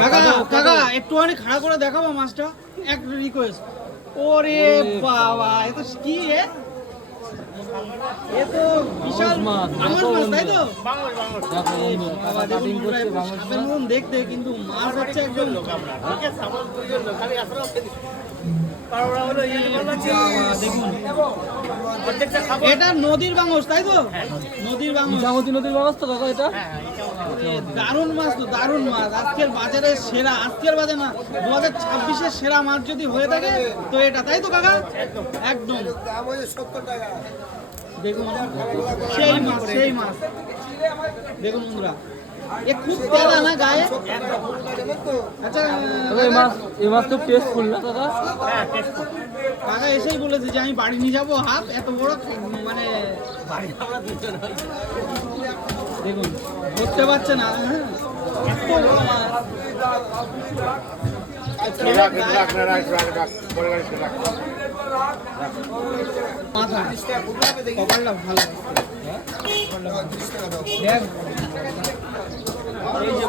কাকা কাকা একটুখানি খাড়া করে দেখাবো মাছটা, এক রিকোয়েস্ট। ওরে বাবা, এ তো কি এ তো বিশাল মাছ, তাই তো? সাপের মতন দেখতে, কিন্তু মাছ হচ্ছে একদম। দেখুন, এটা নদীর বাংশ, তাই তো? নদীর বাংশ, নদীর বাংশ তো কাকা। এটা দারুণ মাছ তো, দারুণ মাছ। আজকের বাজারে সেরা, আজকের বাজারে না, 2026-এর সেরা মাছ যদি হয়ে থাকে তো এটা, তাই তো কাকা? একদম। দেখুন, সেই মাছ, সেই মাছ। দেখুন বন্ধুরা, এ খুব তেলা না গায়ে? আচ্ছা, এই মাছ তো টেস্টফুল না কাকা? কাকা এসেই বলেছে যে আমি বাড়ি নিয়ে যাবো হাফ, এত বড় মানে। দেখুন, ধরতে পারছে না, হ্যাঁ, এত বড় মাছ। মাথা কপালটা ভালো। দেখ, এই যে